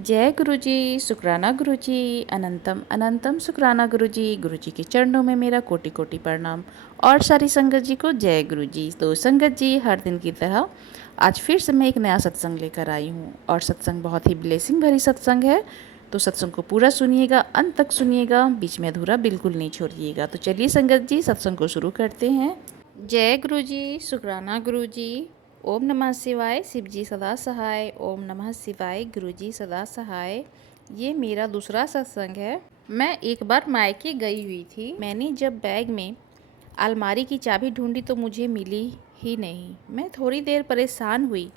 जय गुरु जी, शुक्राना गुरु जी, अनंतम अनंतम शुक्राना गुरु जी के चरणों में मेरा कोटि कोटि प्रणाम। और सारी संगत जी को जय गुरु जी। तो संगत जी, हर दिन की तरह आज फिर से मैं एक नया सत्संग लेकर आई हूँ और सत्संग बहुत ही ब्लेसिंग भरी सत्संग है। तो सत्संग को पूरा सुनिएगा, अंत तक सुनिएगा, बीच में अधूरा बिल्कुल नहीं छोड़िएगा। तो चलिए संगत जी, सत्संग को शुरू करते हैं। जय गुरु जी, शुक्राना गुरु जी। ओम नमः शिवाय, शिव जी सदा सहाय। ओम नमः शिवाय, गुरु जी सदा सहाय। ये मेरा दूसरा सत्संग है। मैं एक बार मायके गई हुई थी। मैंने जब बैग में अलमारी की चाबी ढूंढी तो मुझे मिली ही नहीं। मैं थोड़ी देर परेशान हुई।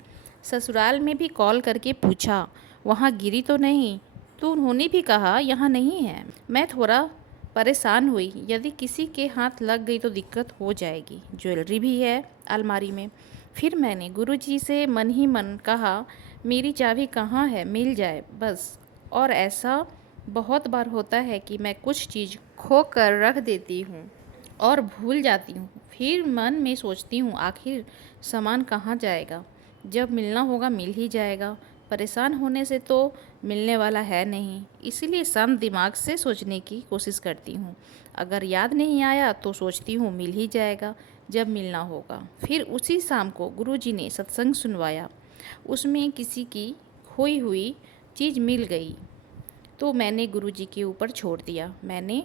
ससुराल में भी कॉल करके पूछा, वहाँ गिरी तो नहीं? तो उन्होंने भी कहा यहाँ नहीं है। मैं थोड़ा परेशान हुई, यदि किसी के हाथ लग गई तो दिक्कत हो जाएगी। ज्वेलरी भी है अलमारी में। फिर मैंने गुरुजी से मन ही मन कहा, मेरी चाबी कहाँ है, मिल जाए बस। और ऐसा बहुत बार होता है कि मैं कुछ चीज़ खो कर रख देती हूँ और भूल जाती हूँ। फिर मन में सोचती हूँ, आखिर सामान कहाँ जाएगा? जब मिलना होगा मिल ही जाएगा। परेशान होने से तो मिलने वाला है नहीं। इसीलिए शांत दिमाग से सोचने की कोशिश करती हूँ। अगर याद नहीं आया तो सोचती हूँ मिल ही जाएगा जब मिलना होगा। फिर उसी शाम को गुरुजी ने सत्संग सुनवाया। उसमें किसी की खोई हुई चीज़ मिल गई तो मैंने गुरुजी के ऊपर छोड़ दिया। मैंने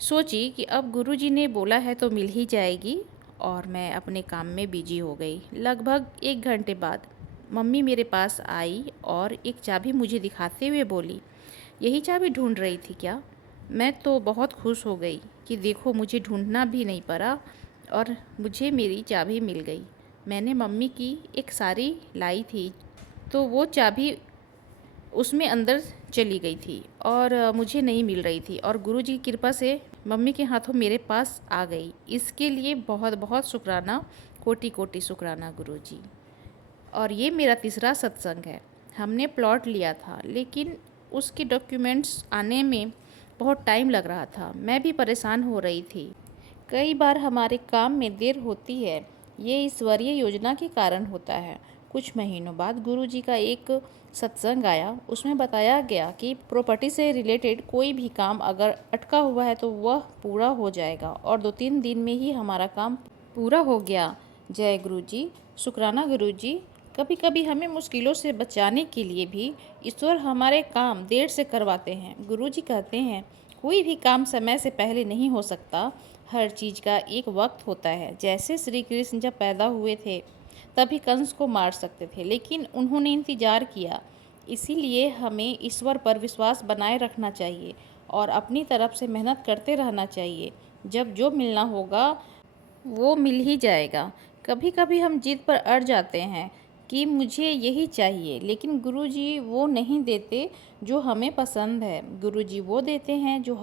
सोची कि अब गुरुजी ने बोला है तो मिल ही जाएगी, और मैं अपने काम में बिजी हो गई। लगभग 1 घंटे बाद मम्मी मेरे पास आई और एक चाबी मुझे दिखाते हुए बोली, यही चाबी ढूंढ रही थी क्या? मैं तो बहुत खुश हो गई कि देखो, मुझे ढूंढना भी नहीं पड़ा और मुझे मेरी चाबी मिल गई। मैंने मम्मी की एक साड़ी लाई थी तो वो चाबी उसमें अंदर चली गई थी और मुझे नहीं मिल रही थी, और गुरुजी की कृपा से मम्मी के हाथों मेरे पास आ गई। इसके लिए बहुत बहुत शुक्राना, कोटि कोटि शुक्राना गुरुजी। और ये मेरा तीसरा सत्संग है। हमने प्लॉट लिया था लेकिन उसके डॉक्यूमेंट्स आने में बहुत टाइम लग रहा था। मैं भी परेशान हो रही थी। कई बार हमारे काम में देर होती है। ये ईश्वरीय योजना के कारण होता है। कुछ महीनों बाद गुरुजी का एक सत्संग आया। उसमें बताया गया कि प्रॉपर्टी से रिलेटेड कोई भी काम अगर अटका हुआ है तो वह पूरा हो जाएगा, और 2-3 दिन में ही हमारा काम पूरा हो गया। जय गुरुजी, शुक्राना गुरुजी। कभी कभी हमें मुश्किलों से बचाने के लिए भी ईश्वर हमारे काम देर से करवाते हैं। गुरुजी कहते हैं, कोई भी काम समय से पहले नहीं हो सकता। हर चीज़ का एक वक्त होता है। जैसे श्री कृष्ण जब पैदा हुए थे तभी कंस को मार सकते थे, लेकिन उन्होंने इंतजार किया। इसीलिए हमें ईश्वर पर विश्वास बनाए रखना चाहिए और अपनी तरफ से मेहनत करते रहना चाहिए। जब जो मिलना होगा वो मिल ही जाएगा। कभी कभी हम जिद पर अड़ जाते हैं कि मुझे यही चाहिए, लेकिन गुरुजी वो नहीं देते जो हमें पसंद है। गुरुजी वो देते हैं जो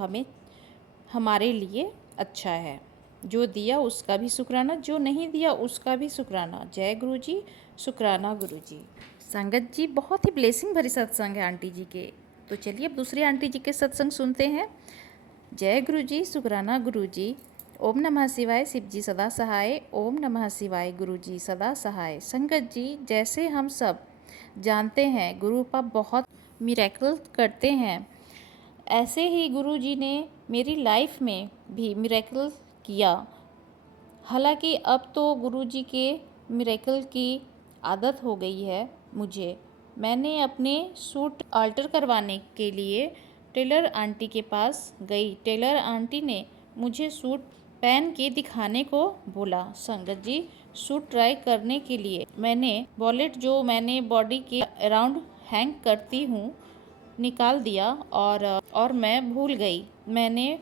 हमारे लिए अच्छा है। जो दिया उसका भी शुक्राना, जो नहीं दिया उसका भी शुक्राना। जय गुरु जी, शुक्राना गुरु जी। संगत जी, बहुत ही ब्लेसिंग भरी सत्संग है आंटी जी के। तो चलिए अब दूसरी आंटी जी के सत्संग सुनते हैं। जय गुरु जी, शुक्राना गुरु जी। ओम नमः शिवाय, शिव जी सदा सहाय। ओम नमः शिवाय, गुरु जी सदा सहाय। संगत जी, जैसे हम सब जानते हैं गुरु पाप बहुत मिरेकल करते हैं, ऐसे ही गुरुजी ने मेरी लाइफ में भी मिरेकल किया। हालांकि अब तो गुरुजी के मिरेकल की आदत हो गई है मुझे। मैंने अपने सूट अल्टर करवाने के लिए टेलर आंटी के पास गई। टेलर आंटी ने मुझे सूट पहन के दिखाने को बोला। संगत जी, सूट ट्राई करने के लिए मैंने वॉलेट, जो मैंने बॉडी के अराउंड हैंग करती हूँ, निकाल दिया और मैं भूल गई। मैंने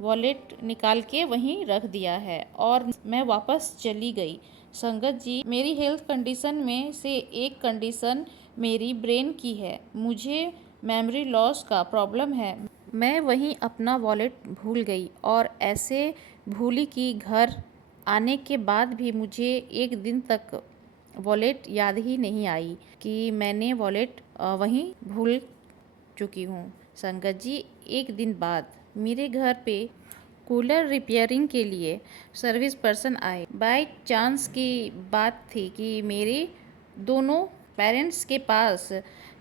वॉलेट निकाल के वहीं रख दिया है और मैं वापस चली गई। संगत जी, मेरी हेल्थ कंडीशन में से एक कंडीशन मेरी ब्रेन की है। मुझे मेमोरी लॉस का प्रॉब्लम है। मैं वहीं अपना वॉलेट भूल गई, और ऐसे भूली कि घर आने के बाद भी मुझे 1 दिन तक वॉलेट याद ही नहीं आई कि मैंने वॉलेट वहीं भूल चुकी हूँ। संगत जी, 1 दिन बाद मेरे घर पे कूलर रिपेयरिंग के लिए सर्विस पर्सन आए। बाय चांस की बात थी कि मेरे दोनों पेरेंट्स के पास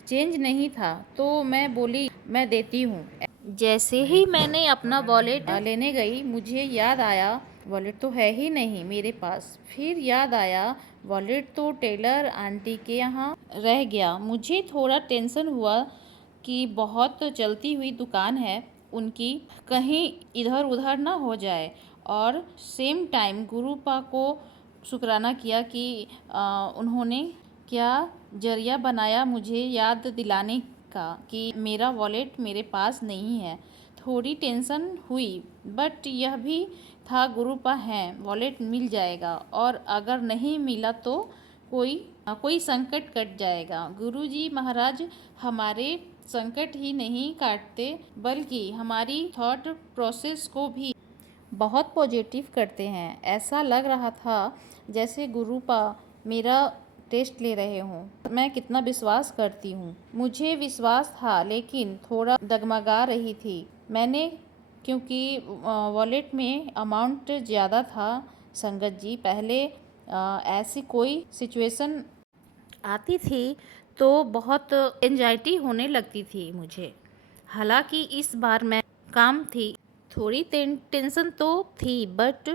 चेंज नहीं था, तो मैं बोली मैं देती हूँ। जैसे ही मैंने अपना वॉलेट लेने गई, मुझे याद आया वॉलेट तो है ही नहीं मेरे पास। फिर याद आया वॉलेट तो टेलर आंटी के यहाँ रह गया। मुझे थोड़ा टेंशन हुआ कि बहुत चलती हुई दुकान है उनकी, कहीं इधर उधर ना हो जाए। और सेम टाइम गुरुपा को शुक्राना किया कि उन्होंने क्या जरिया बनाया मुझे याद दिलाने का कि मेरा वॉलेट मेरे पास नहीं है। थोड़ी टेंशन हुई, बट यह भी था गुरुपा है, वॉलेट मिल जाएगा, और अगर नहीं मिला तो कोई संकट कट जाएगा। गुरुजी महाराज हमारे संकट ही नहीं काटते, बल्कि हमारी थॉट प्रोसेस को भी बहुत पॉजिटिव करते हैं। ऐसा लग रहा था जैसे गुरुपा मेरा टेस्ट ले रहे हों। मैं कितना विश्वास करती हूँ। मुझे विश्वास था, लेकिन थोड़ा डगमगा रही थी मैंने, क्योंकि वॉलेट में अमाउंट ज़्यादा था। संगत जी, पहले ऐसी कोई सिचुएशन आती थी तो बहुत एंजाइटी होने लगती थी मुझे। हालांकि इस बार मैं काम थी, थोड़ी टेंशन तो थी, बट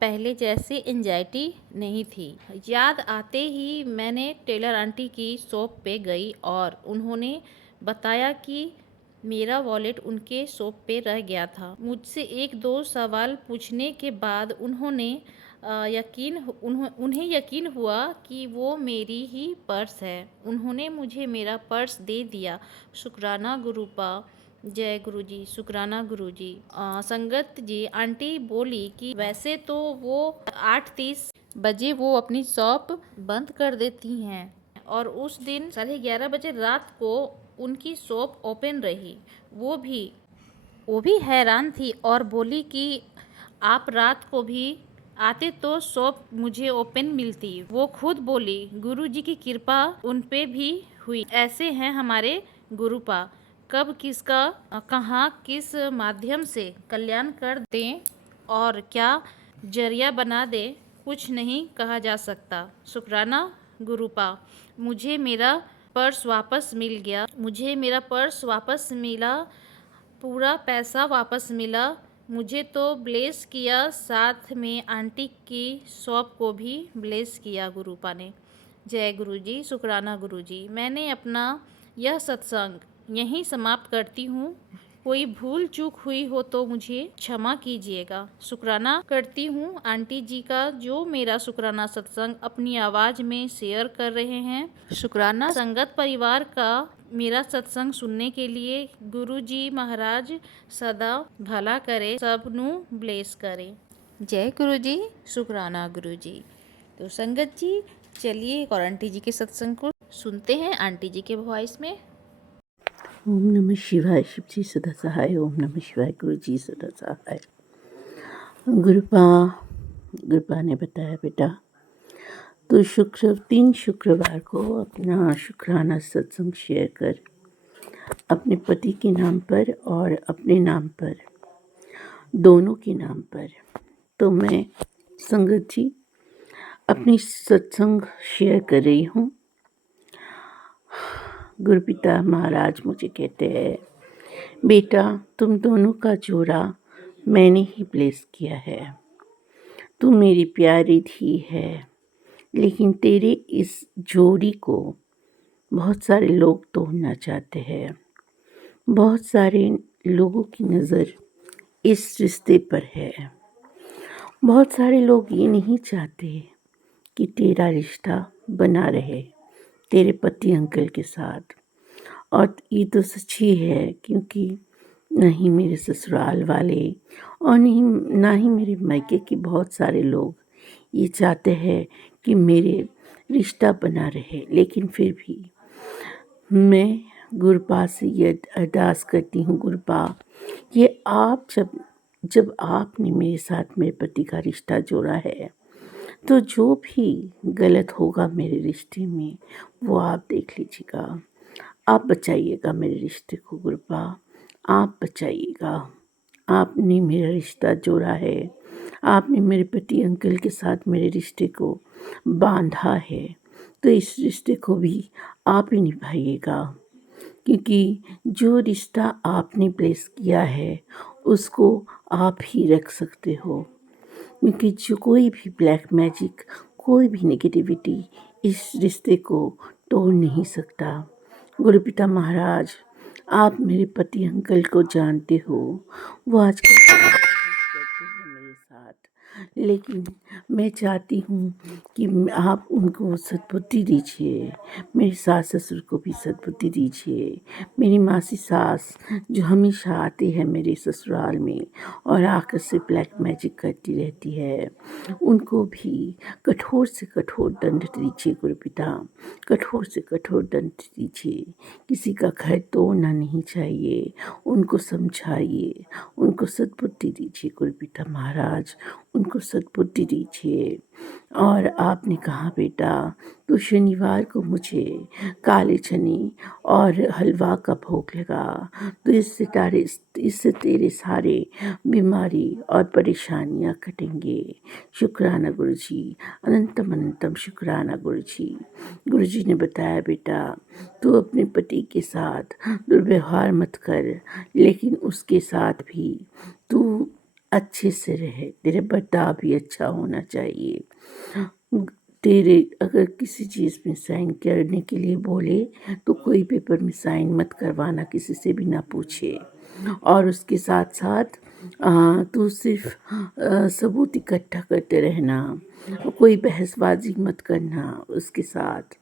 पहले जैसे एंजाइटी नहीं थी। याद आते ही मैंने टेलर आंटी की शॉप पे गई और उन्होंने बताया कि मेरा वॉलेट उनके शॉप पे रह गया था। मुझसे एक दो सवाल पूछने के बाद उन्हें यकीन हुआ कि वो मेरी ही पर्स है। उन्होंने मुझे मेरा पर्स दे दिया। शुक्राना गुरुपा, जय गुरुजी, शुक्राना गुरुजी। संगत जी, आंटी बोली कि वैसे तो वो 8:30 बजे वो अपनी शॉप बंद कर देती हैं, और उस दिन 11:30 बजे रात को उनकी शॉप ओपन रही। वो भी हैरान थी और बोली कि आप रात को भी आते तो शॉप मुझे ओपन मिलती। वो खुद बोली गुरुजी की कृपा उन पे भी हुई। ऐसे हैं हमारे गुरुपा, कब किसका कहाँ किस माध्यम से कल्याण कर दें और क्या जरिया बना दे, कुछ नहीं कहा जा सकता। शुक्राना गुरुपा, मुझे मेरा पर्स वापस मिल गया। मुझे मेरा पर्स वापस मिला, पूरा पैसा वापस मिला। मुझे तो ब्लेस किया, साथ में आंटी की शॉप को भी ब्लेस किया गुरुपा ने। जय गुरुजी, शुक्राना गुरुजी। मैंने अपना यह सत्संग यहीं समाप्त करती हूँ। कोई भूल चूक हुई हो तो मुझे क्षमा कीजिएगा। शुक्राना करती हूँ आंटी जी का, जो मेरा शुक्राना सत्संग अपनी आवाज़ में शेयर कर रहे हैं। शुक्राना संगत परिवार का मेरा सत्संग सुनने के लिए। गुरुजी महाराज सदा भला करे, सबनु ब्लेस करे। जय गुरुजी, शुक्राना गुरुजी। तो संगत जी, चलिए एक और आंटी जी के सत्संग को सुनते हैं आंटी जी के वॉइस में। ओम नमः शिवाय। शिव जी सदा सहाय। ओम नमः शिवाय। गुरु जी सदा सहाय। गुरुपा ने बताया, बेटा तो 3 शुक्रवार को अपना शुक्राना सत्संग शेयर कर, अपने पति के नाम पर और अपने नाम पर, दोनों के नाम पर। तो मैं संगत जी अपनी सत्संग शेयर कर रही हूँ। गुरुपिता महाराज मुझे कहते हैं, बेटा तुम दोनों का जोड़ा मैंने ही ब्लेस किया है। तू मेरी प्यारी धी है, लेकिन तेरे इस जोड़ी को बहुत सारे लोग तोड़ना चाहते हैं। बहुत सारे लोगों की नज़र इस रिश्ते पर है। बहुत सारे लोग ये नहीं चाहते कि तेरा रिश्ता बना रहे तेरे पति अंकल के साथ। और ये तो सच ही है, क्योंकि नहीं मेरे ससुराल वाले और ना ही मेरे मायके के बहुत सारे लोग ये चाहते हैं कि मेरे रिश्ता बना रहे। लेकिन फिर भी मैं गुरुपा से ये अरदास करती हूँ, गुरुपा ये आप जब आपने मेरे साथ मेरे पति का रिश्ता जोड़ा है, तो जो भी गलत होगा मेरे रिश्ते में वो आप देख लीजिएगा। आप बचाइएगा मेरे रिश्ते को गुरुपा, आप बचाइएगा। आपने मेरा रिश्ता जोड़ा है, आपने मेरे पति अंकल के साथ मेरे रिश्ते को बांधा है, तो इस रिश्ते को भी आप ही निभाइएगा। क्योंकि जो रिश्ता आपने ब्लेस किया है उसको आप ही रख सकते हो, क्योंकि जो कोई भी ब्लैक मैजिक, कोई भी नेगेटिविटी इस रिश्ते को तोड़ नहीं सकता। गुरुपिता महाराज, आप मेरे पति अंकल को जानते हो, वो आजकल बहुत बहस करते हैं मेरे साथ, लेकिन मैं चाहती हूँ कि आप उनको सद्बुद्धि दीजिए, मेरे सास ससुर को भी सद्बुद्धि दीजिए। मेरी मासी सास जो हमेशा आती है मेरे ससुराल में और आकर से ब्लैक मैजिक करती रहती है, उनको भी कठोर से कठोर दंड दीजिए गुरुपिता, कठोर से कठोर दंड दीजिए। किसी का घर तोड़ना नहीं चाहिए, उनको समझाइए, उनको सद्बुद्धि दीजिए गुरुपिता महाराज, उनको सद्बुद्धि दीजिए। और आपने कहा बेटा तो शनिवार को मुझे काले चने और हलवा का भोग लगा, तो इससे तेरे सारे बीमारी और परेशानियां कटेंगे। शुक्राना गुरुजी, अनंतम अनंतम शुक्राना गुरुजी। गुरुजी ने बताया बेटा तू अपने पति के साथ दुर्व्यवहार मत कर, लेकिन उसके साथ भी तू अच्छे से रहे, तेरा बर्ताव भी अच्छा होना चाहिए। तेरे अगर किसी चीज़ में साइन करने के लिए बोले तो कोई पेपर में साइन मत करवाना, किसी से भी ना पूछे। और उसके साथ साथ तू सिर्फ सबूत इकट्ठा करते रहना, कोई बहसबाजी मत करना उसके साथ।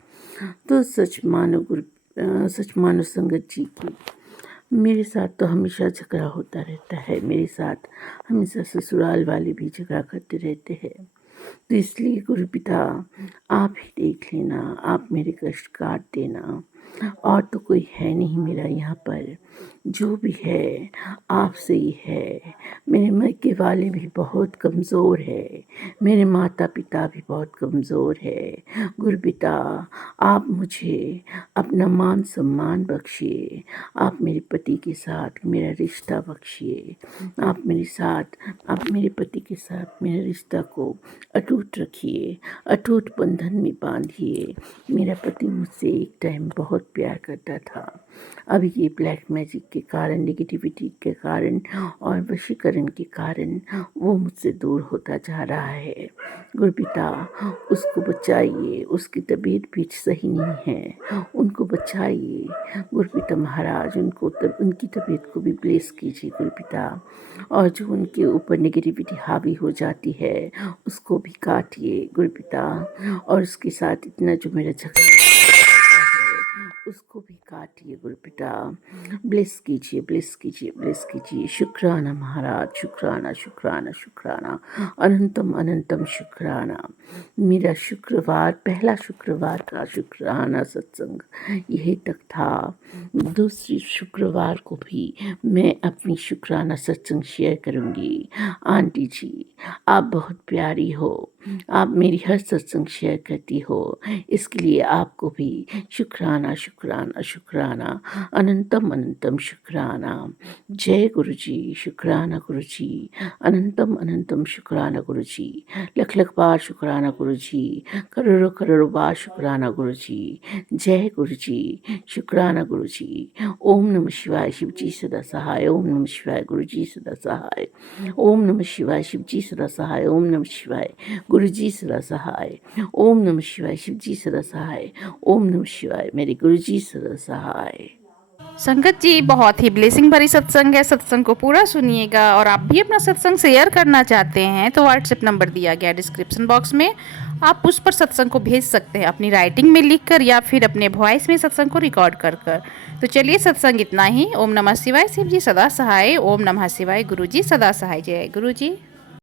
तो सच मानो संगत जी की, मेरे साथ तो हमेशा झगड़ा होता रहता है, मेरे साथ हमेशा ससुराल वाले भी झगड़ा करते रहते हैं। तो इसलिए गुरुपिता आप ही देख लेना, आप मेरे कष्ट काट देना, और तो कोई है नहीं मेरा यहाँ पर, जो भी है आपसे ही है। मेरे मायके वाले भी बहुत कमज़ोर है, मेरे माता पिता भी बहुत कमज़ोर है। गुरुपिता आप मुझे अपना मान सम्मान बख्शिए, आप मेरे पति के साथ मेरा रिश्ता बख्शिए, आप मेरे पति के साथ मेरे रिश्ता को अटूट रखिए, अटूट बंधन में बांधिए। मेरा पति मुझसे एक टाइम बहुत प्यार करता था, अभी ये ब्लैक मैजिक के कारण, नेगेटिविटी के कारण और वशीकरण के कारण वो मुझसे दूर होता जा रहा है। गुरुपिता उसको बचाइए, उसकी तबीयत भी सही नहीं है, उनको बचाइए गुरुपिता महाराज, उनकी तबीयत को भी ब्लेस कीजिए गुरुपिता, और जो उनके ऊपर नेगेटिविटी हावी हो जाती है उसको भी काटिए गुरुपिता, और उसके साथ इतना जो मेरा झगड़ा है उसको भी काटिए गुरुपिता। ब्लेस कीजिए, ब्लेस कीजिए, ब्लेस कीजिए। शुक्राना महाराज, शुक्राना शुक्राना शुक्राना, अनंतम अनंतम शुक्राना। मेरा शुक्रवार, पहला शुक्रवार का शुक्राना सत्संग यही तक था। दूसरी शुक्रवार को भी मैं अपनी शुक्राना सत्संग शेयर करूँगी। आंटी जी आप बहुत प्यारी हो, आप मेरी हर सत्संग शेयर करती हो, इसके लिए आपको भी शुक्राना शुक्राना शुक्राना, अनंतम अनंतम शुक्राना। जय गुरु जी, शुक्राना गुरु जी, अनंतम अनंतम शुक्राना गुरु जी, लख लख बार शुक्राना गुरु जी, करोड़ों करोड़ों बार शुक्राना गुरु जी। जय गुरु जी, शुक्राना गुरु जी। ओम नमः शिवाय, शिव जी सदा सहाय। ओम नमः शिवाय, गुरु जी सदा सहाय। ओम नमः शिवाय, शिव जी सदा सहाय। ओम नमः शिवाय, गुरु जी सदा सहाय। ओम नमः शिवाय, शिव जी सदा सहाय। ओम नमः शिवाय, मेरे गुरु जी सदा सहाय। संगत जी बहुत ही ब्लेसिंग भरी सत्संग है, सत्संग को पूरा सुनिएगा। और आप भी अपना सत्संग शेयर करना चाहते हैं तो व्हाट्सएप नंबर दिया गया डिस्क्रिप्शन बॉक्स में, आप उस पर सत्संग को भेज सकते हैं अपनी राइटिंग में लिखकर या फिर अपने वॉइस में सत्संग को रिकॉर्ड कर कर। तो चलिए सत्संग इतना ही। ओम नमः शिवाय, शिव जी सदा सहाय। ओम नमः शिवाय, गुरु जी सदा सहाय। जय गुरु जी।